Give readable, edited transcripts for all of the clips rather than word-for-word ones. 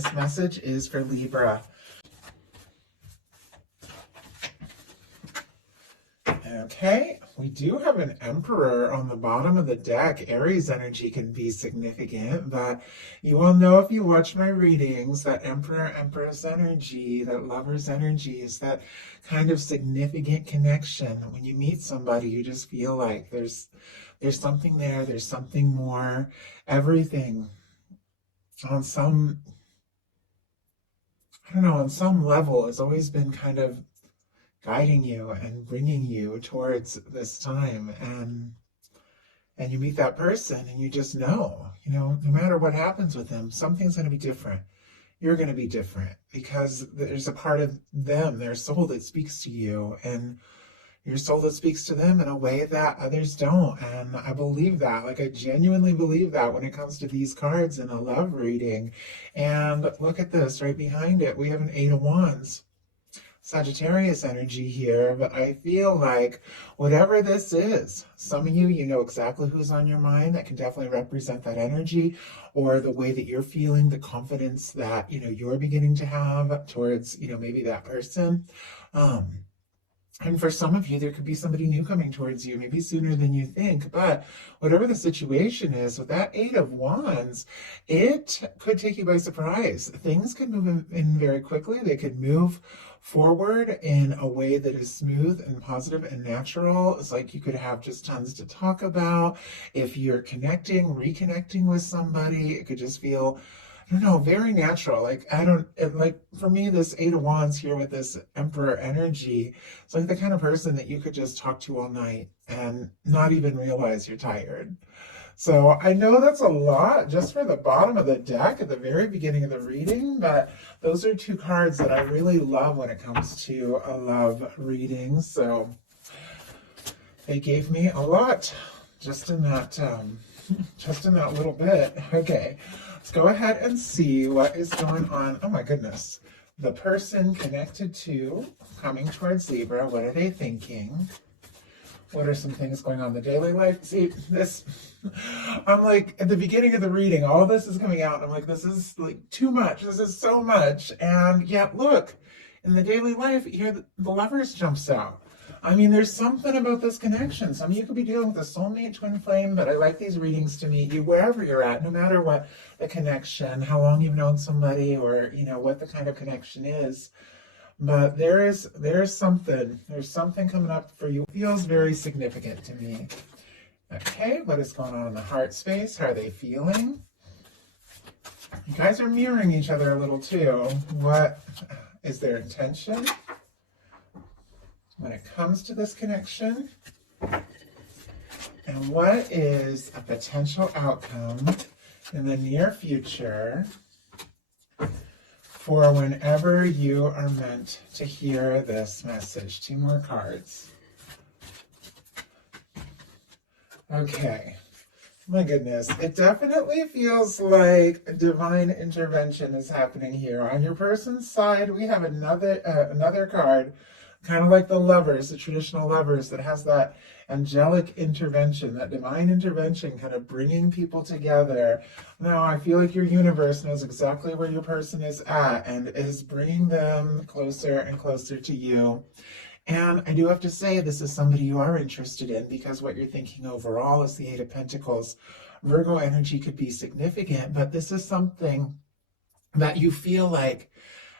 this message is for Libra. Okay, we do have an Emperor on the bottom of the deck. Aries energy can be significant, but you will know if you watch my readings that Emperor, Empress energy, that Lover's energy is that kind of significant connection. When you meet somebody, you just feel like there's something there, there's something more. Everything on some, I don't know, on some level has always been kind of guiding you and bringing you towards this time, and you meet that person and you just know, no matter what happens with them, something's going to be different. You're going to be different because there's a part of them, their soul, that speaks to you, and your soul that speaks to them in a way that others don't. And I believe that, like I genuinely believe that when it comes to these cards in a love reading. And look at this right behind it, we have an 8 of Wands. Sagittarius energy here, but I feel like whatever this is, some of you know exactly who's on your mind. That can definitely represent that energy, or the way that you're feeling, the confidence that you're beginning to have towards maybe that person. And for some of you, there could be somebody new coming towards you, maybe sooner than you think. But whatever the situation is, with that 8 of Wands, it could take you by surprise. Things could move in very quickly. They could move forward in a way that is smooth and positive and natural. It's like you could have just tons to talk about. If you're reconnecting with somebody, it could just feel, I don't know, very natural. Like for me, this 8 of Wands here with this Emperor energy, it's like the kind of person that you could just talk to all night and not even realize you're tired. So I know that's a lot just for the bottom of the deck at the very beginning of the reading, but those are 2 cards that I really love when it comes to a love reading. So they gave me a lot just in that little bit. Okay. Let's go ahead and see what is going on. Oh my goodness. The person connected to, coming towards Libra, what are they thinking? What are some things going on in the daily life? See, I'm like, at the beginning of the reading, all this is coming out. I'm like, this is like too much. This is so much. And yet, look, in the daily life, here the Lovers jumps out. I mean, there's something about this connection. Some of you could be dealing with a soulmate, twin flame, but I like these readings to meet you wherever you're at, no matter what the connection, how long you've known somebody, or, what the kind of connection is. But there's something coming up for you. It feels very significant to me. Okay, what is going on in the heart space? How are they feeling? You guys are mirroring each other a little too. What is their intention when it comes to this connection? And what is a potential outcome in the near future for whenever you are meant to hear this message? 2 more cards. Okay. My goodness. It definitely feels like divine intervention is happening here. On your person's side, we have another card, kind of like the Lovers, the traditional Lovers, that has that angelic intervention, that divine intervention, kind of bringing people together. Now, I feel like your universe knows exactly where your person is at and is bringing them closer and closer to you. And I do have to say, this is somebody you are interested in, because what you're thinking overall is the 8 of Pentacles. Virgo energy could be significant, but this is something that you feel like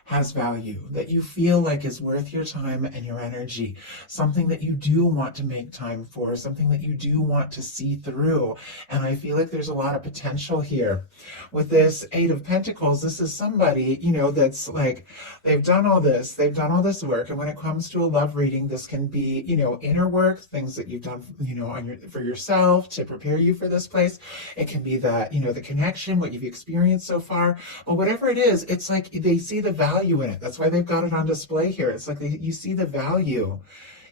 has value, that you feel like is worth your time and your energy, something that you do want to make time for, something that you do want to see through. And I feel like there's a lot of potential here. With this 8 of Pentacles, this is somebody, that's like, they've done all this work. And when it comes to a love reading, this can be, inner work, things that you've done, for yourself to prepare you for this place. It can be that, the connection, what you've experienced so far. But whatever it is, it's like they see the value in it. That's why they've got it on display here. It's like you see the value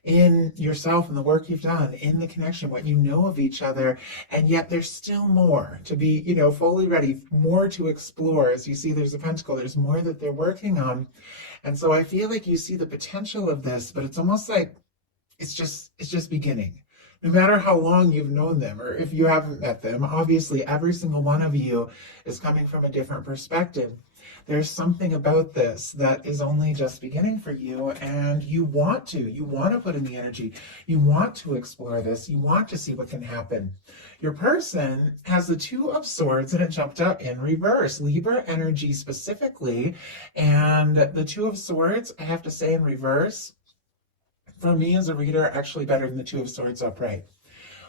in yourself and the work you've done, in the connection, what you know of each other, and yet there's still more to be, fully ready, more to explore. As you see, there's a pentacle, there's more that they're working on. And so I feel like you see the potential of this, but it's almost like it's just beginning. No matter how long you've known them, or if you haven't met them, obviously every single one of you is coming from a different perspective. There's something about this that is only just beginning for you, and you want to put in the energy. You want to explore this. You want to see what can happen. Your person has the Two of Swords, and it jumped out in reverse, Libra energy specifically. And the Two of Swords, I have to say, in reverse, for me as a reader, actually better than the Two of Swords upright.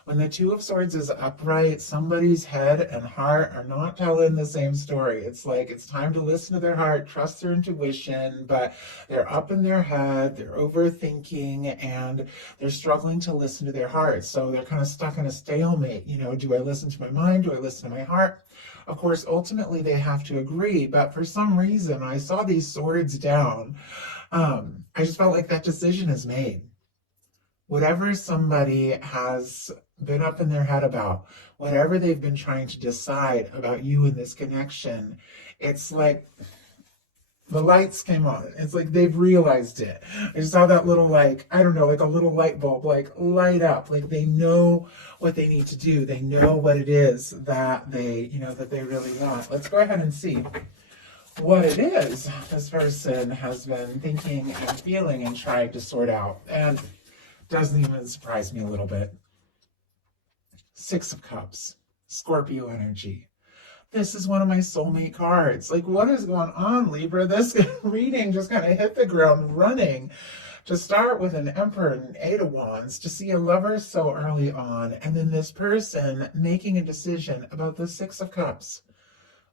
When the Two of Swords is upright, somebody's head and heart are not telling the same story. It's like it's time to listen to their heart, trust their intuition, but they're up in their head, they're overthinking, and they're struggling to listen to their heart. So they're kind of stuck in a stalemate. You know, do I listen to my mind? Do I listen to my heart? Of course, ultimately they have to agree, but for some reason, I saw these swords down. I just felt like that decision is made. Whatever somebody has been up in their head about, whatever they've been trying to decide about you in this connection, it's like the lights came on. It's like they've realized it. I just saw that little, like, I don't know, like a little light bulb, like light up. Like they know what they need to do. They know what it is that they, that they really want. Let's go ahead and see what it is this person has been thinking and feeling and tried to sort out. And doesn't even surprise me a little bit. Six of Cups, Scorpio energy. This is one of my soulmate cards. Like, what is going on, Libra? This reading just kind of hit the ground running. To start with an Emperor and an Eight of Wands, to see a lover so early on, and then this person making a decision about the Six of Cups,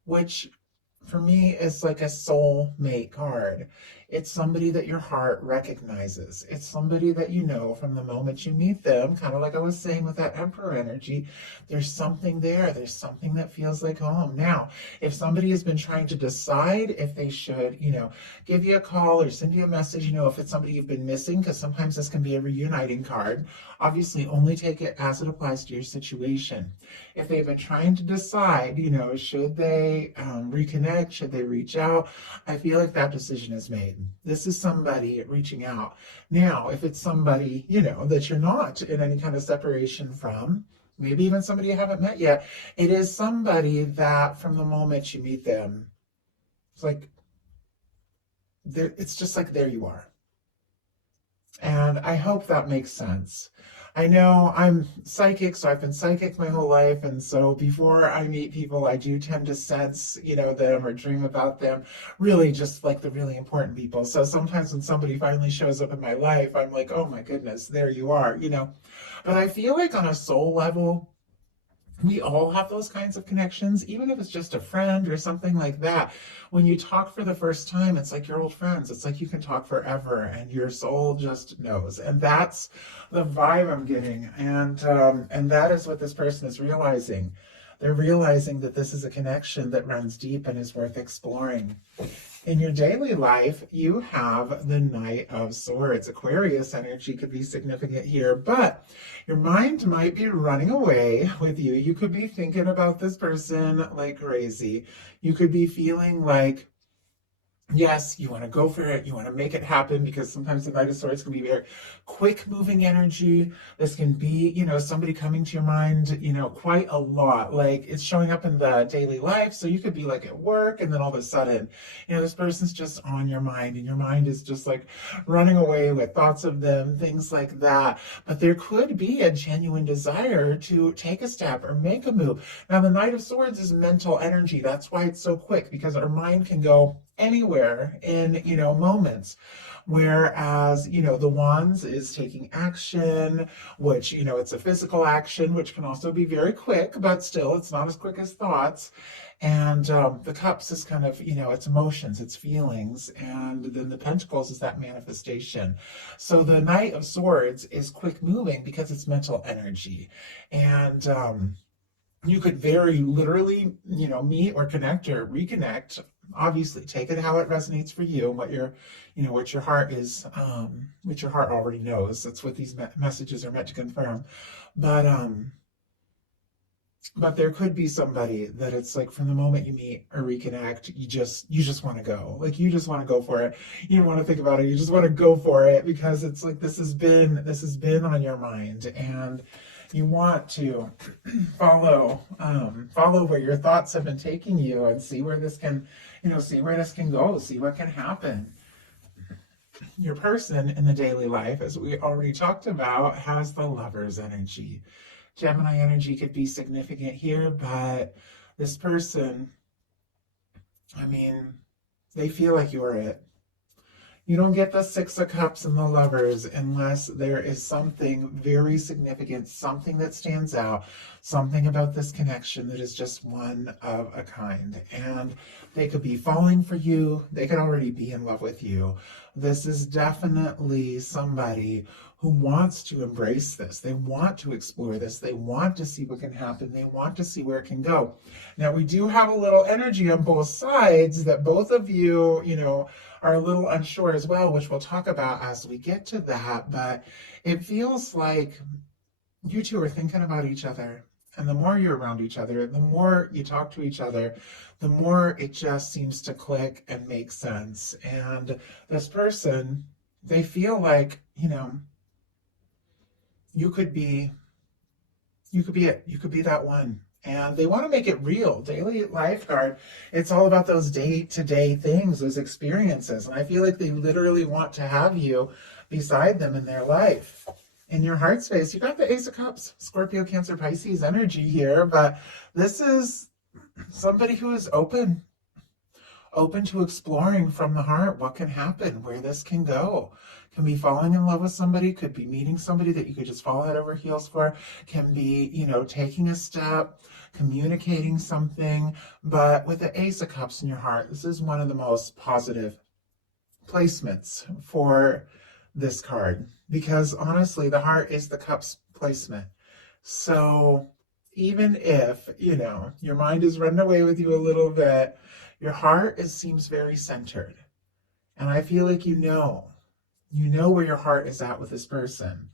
which for me is like a soulmate card. It's somebody that your heart recognizes. It's somebody that you know from the moment you meet them, kind of like I was saying with that Emperor energy. There's something there. There's something that feels like home. Now, if somebody has been trying to decide if they should, give you a call or send you a message, if it's somebody you've been missing, because sometimes this can be a reuniting card, obviously only take it as it applies to your situation. If they've been trying to decide, should they reconnect, should they reach out, I feel like that decision is made. This is somebody reaching out. Now, if it's somebody, that you're not in any kind of separation from, maybe even somebody you haven't met yet, it is somebody that from the moment you meet them, it's like, it's just like, there you are. And I hope that makes sense. I know I'm psychic, so I've been psychic my whole life. And so before I meet people, I do tend to sense, them or dream about them, really just like the really important people. So sometimes when somebody finally shows up in my life, I'm like, oh my goodness, there you are, But I feel like on a soul level, we all have those kinds of connections, even if it's just a friend or something like that. When you talk for the first time, it's like your old friends. It's like you can talk forever and your soul just knows. And that's the vibe I'm getting. And that is what this person is realizing. They're realizing that this is a connection that runs deep and is worth exploring. In your daily life, you have the Knight of Swords. Aquarius energy could be significant here, but your mind might be running away with you. You could be thinking about this person like crazy. You could be feeling like, yes, you want to go for it. You want to make it happen, because sometimes the Knight of Swords can be very quick moving energy. This can be, somebody coming to your mind, quite a lot. Like it's showing up in the daily life. So you could be like at work and then all of a sudden, this person's just on your mind and your mind is just like running away with thoughts of them, things like that. But there could be a genuine desire to take a step or make a move. Now, the Knight of Swords is mental energy. That's why it's so quick, because our mind can go anywhere in moments, whereas the Wands is taking action, which it's a physical action, which can also be very quick, but still it's not as quick as thoughts. And the Cups is kind of it's emotions, it's feelings, and then the Pentacles is that manifestation. So the Knight of Swords is quick moving because it's mental energy. And you could very literally meet or connect or reconnect. Obviously, take it how it resonates for you, and what your heart is, what your heart already knows. That's what these messages are meant to confirm. But there could be somebody that it's like from the moment you meet or reconnect, you just want to go. Like you just want to go for it. You don't want to think about it. You just want to go for it, because it's like this has been on your mind, and You want to follow where your thoughts have been taking you and see where this can, see where this can go, see what can happen. Your person in the daily life, as we already talked about, has the Lover's energy. Gemini energy could be significant here, but this person, I mean, they feel like you are it. You don't get the Six of Cups and the Lovers unless there is something very significant, something that stands out, something about this connection that is just one of a kind. And they could be falling for you. They could already be in love with you. This is definitely somebody who wants to embrace this. They want to explore this. They want to see what can happen. They want to see where it can go. Now, we do have a little energy on both sides that both of you, are a little unsure as well, which we'll talk about as we get to that. But it feels like you two are thinking about each other. And the more you're around each other, the more you talk to each other, the more it just seems to click and make sense. And this person, they feel like, you could be it. You could be that one. And they want to make it real. Daily life card, it's all about those day-to-day things, those experiences. And I feel like they literally want to have you beside them in their life. In your heart space, you got the Ace of Cups, Scorpio, Cancer, Pisces energy here. But this is somebody who is open to exploring from the heart what can happen, where this can go. Can be falling in love with somebody, could be meeting somebody that you could just fall head over heels for, can be, taking a step, communicating something. But with the Ace of Cups in your heart, this is one of the most positive placements for this card, because honestly, the heart is the Cups placement. So even if, your mind is running away with you a little bit, your heart seems very centered. And I feel like you know where your heart is at with this person.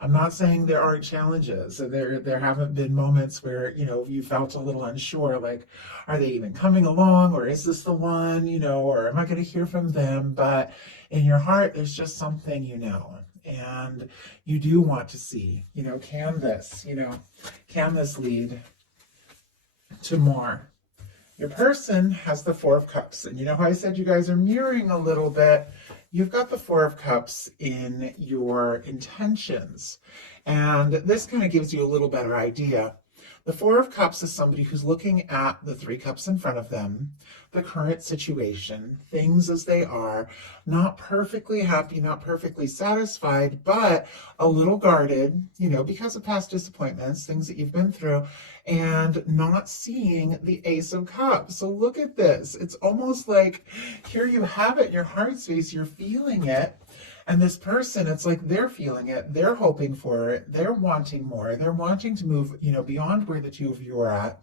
I'm not saying there aren't challenges. There haven't been moments where, you felt a little unsure, like, are they even coming along, or is this the one, or am I going to hear from them? But in your heart, there's just something, and you do want to see, can this lead to more? Your person has the Four of Cups. And how I said you guys are mirroring a little bit? You've got the Four of Cups in your intentions. And this kind of gives you a little better idea. The Four of Cups is somebody who's looking at the Three Cups in front of them, the current situation, things as they are, not perfectly happy, not perfectly satisfied, but a little guarded, because of past disappointments, things that you've been through, and not seeing the Ace of Cups. So look at this. It's almost like here you have it in your heart space, you're feeling it. And this person, it's like they're feeling it, they're hoping for it, they're wanting more, they're wanting to move, beyond where the two of you are at,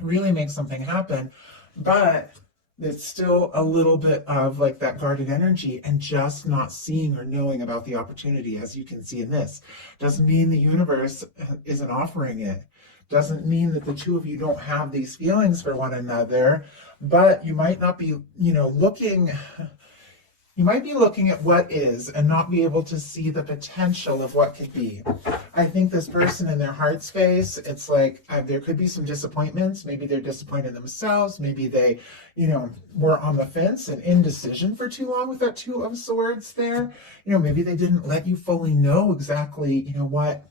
really make something happen. But it's still a little bit of like that guarded energy and just not seeing or knowing about the opportunity, as you can see in this. Doesn't mean the universe isn't offering it. Doesn't mean that the two of you don't have these feelings for one another, but you might not be, looking... You might be looking at what is and not be able to see the potential of what could be. I think this person in their heart space, it's like there could be some disappointments. Maybe they're disappointed themselves. Maybe they, were on the fence and indecision for too long with that Two of Swords there. Maybe they didn't let you fully know exactly, what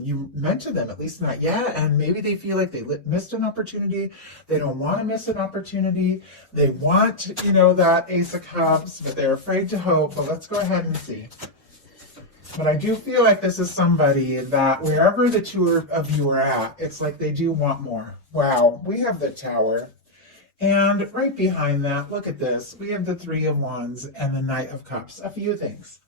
you meant to them, at least not yet. And maybe they feel like they missed an opportunity. They don't want to miss an opportunity. They want, that Ace of Cups, but they're afraid to hope. But let's go ahead and see. But I do feel like this is somebody that wherever the two of you are at, it's like they do want more. Wow, we have the Tower. And right behind that, look at this. We have the Three of Wands and the Knight of Cups. A few things.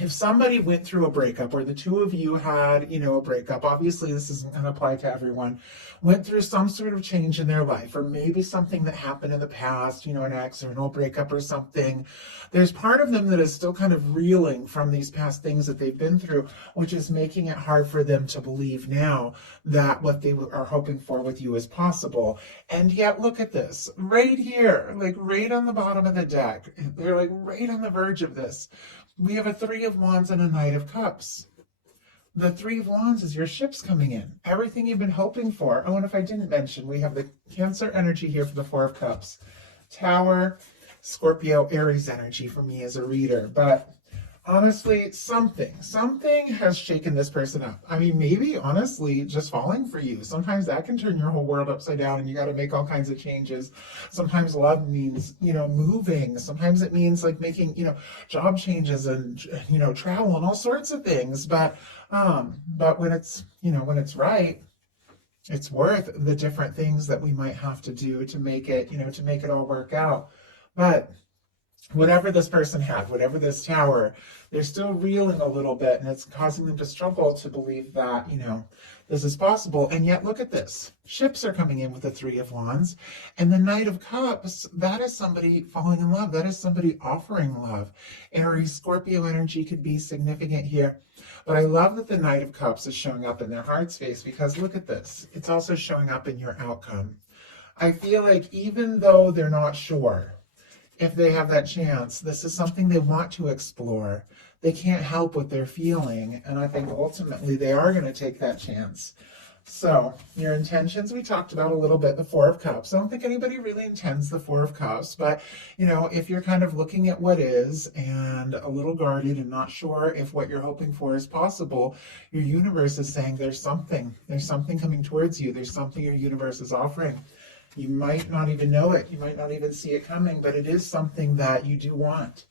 If somebody went through a breakup, or the two of you had, a breakup, obviously this isn't going to apply to everyone, went through some sort of change in their life, or maybe something that happened in the past, an ex or an old breakup or something, there's part of them that is still kind of reeling from these past things that they've been through, which is making it hard for them to believe now that what they are hoping for with you is possible. And yet, look at this, right here, like right on the bottom of the deck, they're like right on the verge of this. We have a Three of Wands and a Knight of Cups. the Three of Wands is your ships coming in. Everything you've been hoping for. Oh, and if I didn't mention, we have the Cancer energy here for the Four of Cups. Tower, Scorpio, Aries energy for me as a reader. But honestly, something has shaken this person up. I mean, maybe honestly just falling for you. Sometimes that can turn your whole world upside down and you got to make all kinds of changes. Sometimes love means, moving. Sometimes it means like making, job changes and, travel and all sorts of things. But when it's, when it's right, it's worth the different things that we might have to do to make it, to make it all work out. But whatever this person had, whatever this tower, they're still reeling a little bit, and it's causing them to struggle to believe that, this is possible. And yet, look at this. Ships are coming in with the Three of Wands, and the Knight of Cups, that is somebody falling in love. That is somebody offering love. Aries, Scorpio energy could be significant here. But I love that the Knight of Cups is showing up in their heart space, because look at this. It's also showing up in your outcome. I feel like even though they're not sure if they have that chance, this is something they want to explore. They can't help what they're feeling, and I think ultimately they are going to take that chance. So your intentions, we talked about a little bit, the Four of Cups. I don't think anybody really intends the Four of Cups, but if you're kind of looking at what is and a little guarded and not sure if what you're hoping for is possible, your universe is saying there's something coming towards you. There's something your universe is offering. You might not even know it. You might not even see it coming, but it is something that you do want.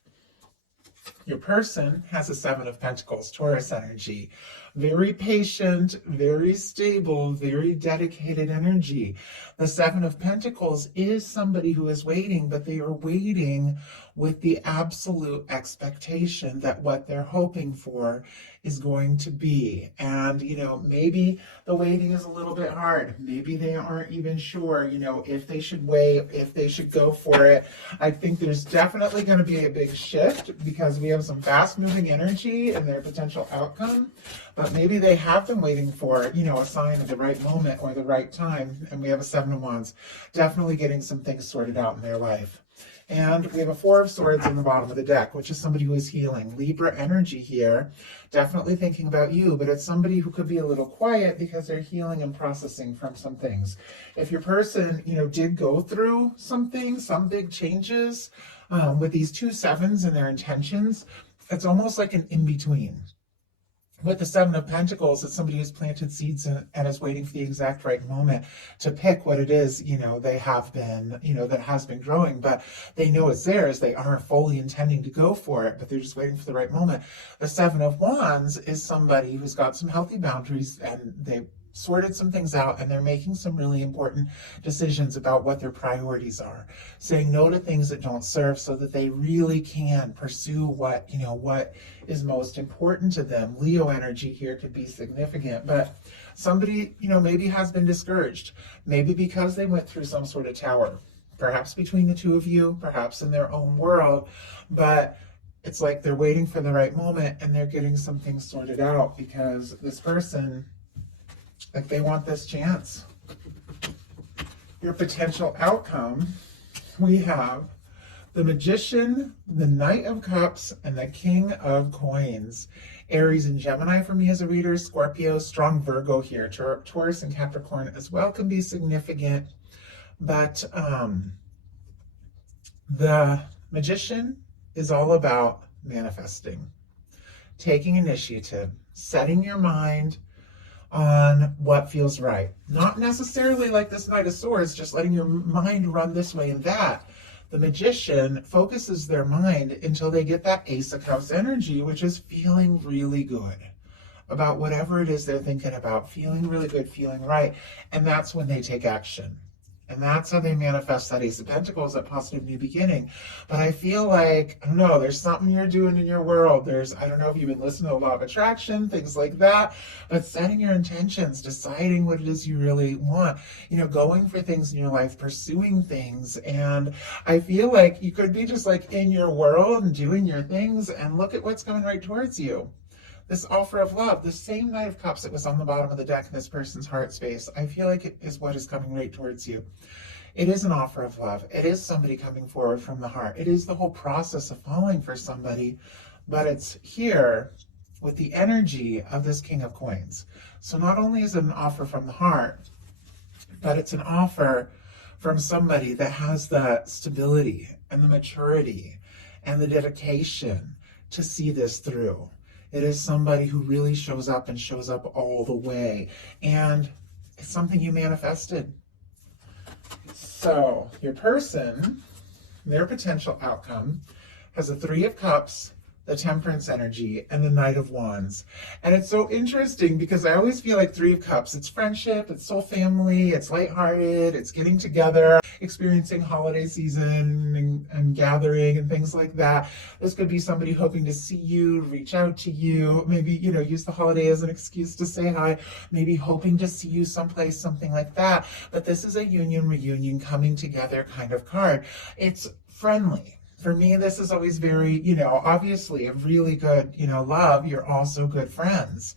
Your person has a Seven of Pentacles, Taurus energy. Very patient, very stable, very dedicated energy. The Seven of Pentacles is somebody who is waiting, but they are waiting with the absolute expectation that what they're hoping for is going to be. And, maybe the waiting is a little bit hard. Maybe they aren't even sure, if they should wait, if they should go for it. I think there's definitely going to be a big shift because we have some fast moving energy in their potential outcome. But maybe they have been waiting for, a sign of the right moment or the right time. And we have a Seven of Wands, definitely getting some things sorted out in their life. And we have a Four of Swords in the bottom of the deck, which is somebody who is healing. Libra energy here, definitely thinking about you, but it's somebody who could be a little quiet because they're healing and processing from some things. If your person, did go through something, some big changes with these two sevens and their intentions, it's almost like an in-between. With the Seven of Pentacles, it's somebody who's planted seeds and is waiting for the exact right moment to pick what it is, they have been, that has been growing, but they know it's theirs. They aren't fully intending to go for it, but they're just waiting for the right moment. The Seven of Wands is somebody who's got some healthy boundaries and they sorted some things out and they're making some really important decisions about what their priorities are, saying no to things that don't serve so that they really can pursue what is most important to them. Leo energy here could be significant, but somebody, maybe has been discouraged, maybe because they went through some sort of tower, perhaps between the two of you, perhaps in their own world, but it's like they're waiting for the right moment and they're getting some things sorted out because this person, like, they want this chance. Your potential outcome, we have the Magician, the Knight of Cups, and the King of Coins. Aries and Gemini for me as a reader. Scorpio, strong Virgo here. Taurus and Capricorn as well can be significant. But the Magician is all about manifesting, taking initiative, setting your mind on what feels right. Not necessarily like this Knight of Swords, just letting your mind run this way and that. The Magician focuses their mind until they get that Ace of Cups energy, which is feeling really good about whatever it is they're thinking about, feeling really good, feeling right. And that's when they take action. And that's how they manifest that Ace of Pentacles, that positive new beginning. But I feel like, I don't know, there's something you're doing in your world. I don't know if you've been listening to Law of Attraction, things like that, but setting your intentions, deciding what it is you really want, going for things in your life, pursuing things. And I feel like you could be just like in your world and doing your things, and look at what's coming right towards you. This offer of love, the same Knight of Cups that was on the bottom of the deck in this person's heart space, I feel like it is what is coming right towards you. It is an offer of love. It is somebody coming forward from the heart. It is the whole process of falling for somebody, but it's here with the energy of this King of Coins. So not only is it an offer from the heart, but it's an offer from somebody that has the stability and the maturity and the dedication to see this through. It is somebody who really shows up and shows up all the way. And it's something you manifested. So your person, their potential outcome, has a Three of Cups, the Temperance energy, and the Knight of Wands. And it's so interesting because I always feel like Three of Cups, it's friendship, it's soul family, it's lighthearted, it's getting together, experiencing holiday season and gathering and things like that. This could be somebody hoping to see you, reach out to you, maybe, use the holiday as an excuse to say hi, maybe hoping to see you someplace, something like that. But this is a union, reunion, coming together kind of card. It's friendly. For me, this is always very, obviously a really good, love. You're also good friends.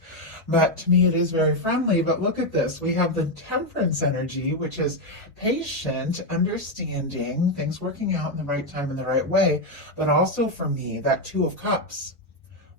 But to me, it is very friendly. But look at this. We have the Temperance energy, which is patient, understanding, things working out in the right time, in the right way. But also for me, that Two of Cups,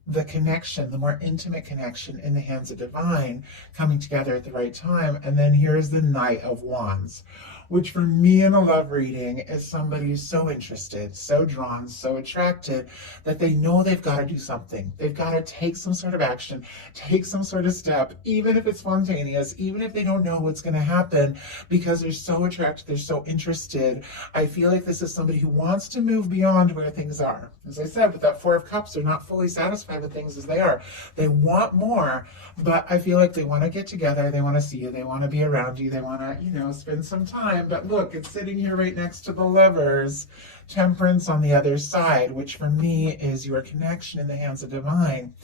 the connection, the more intimate connection in the hands of divine, coming together at the right time. And then here's the Knight of Wands, which for me in a love reading is somebody who's so interested, so drawn, so attracted that they know they've got to do something. They've got to take some sort of action, take some sort of step, even if it's spontaneous, even if they don't know what's going to happen, because they're so attracted, they're so interested. I feel like this is somebody who wants to move beyond where things are. As I said, with that Four of Cups, they're not fully satisfied with things as they are. They want more, but I feel like they want to get together, they want to see you, they want to be around you, they want to, spend some time. But look, it's sitting here right next to the Lovers, Temperance on the other side, which for me is your connection in the hands of divine.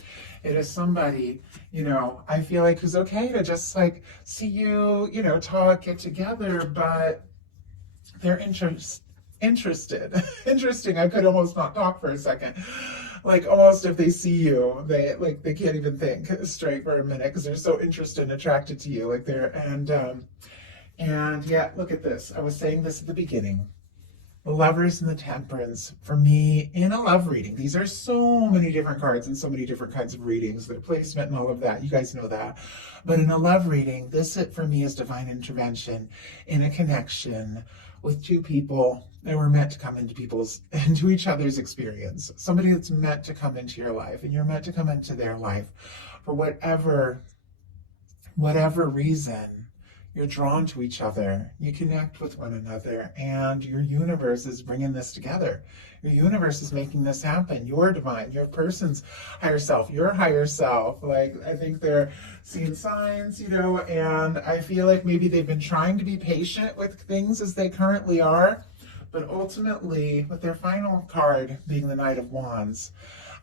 It is somebody, I feel like who's okay to just like see you, talk, get together, but they're interested. Interesting. I could almost not talk for a second. Like almost if they see you, they can't even think straight for a minute because they're so interested and attracted to you. And yeah, look at this. I was saying this at the beginning. The Lovers and the Temperance, for me, in a love reading, these are so many different cards and so many different kinds of readings, their placement and all of that. You guys know that. But in a love reading, this for me is divine intervention in a connection with two people that were meant to come into each other's experience. Somebody that's meant to come into your life, and you're meant to come into their life for whatever reason. You're drawn to each other, you connect with one another, and your universe is bringing this together. Your universe is making this happen. Your divine, your person's higher self, your higher self. Like, I think they're seeing signs, and I feel like maybe they've been trying to be patient with things as they currently are, but ultimately, with their final card being the Knight of Wands,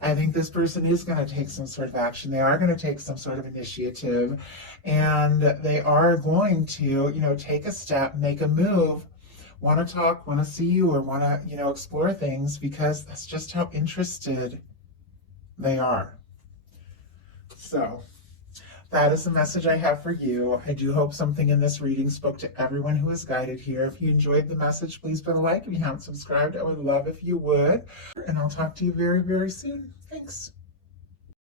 I think this person is going to take some sort of action. They are going to take some sort of initiative, and they are going to, take a step, make a move, want to talk, want to see you, or want to, explore things, because that's just how interested they are. So that is the message I have for you. I do hope something in this reading spoke to everyone who is guided here. If you enjoyed the message, please put a like. If you haven't subscribed, I would love if you would. And I'll talk to you very, very soon. Thanks.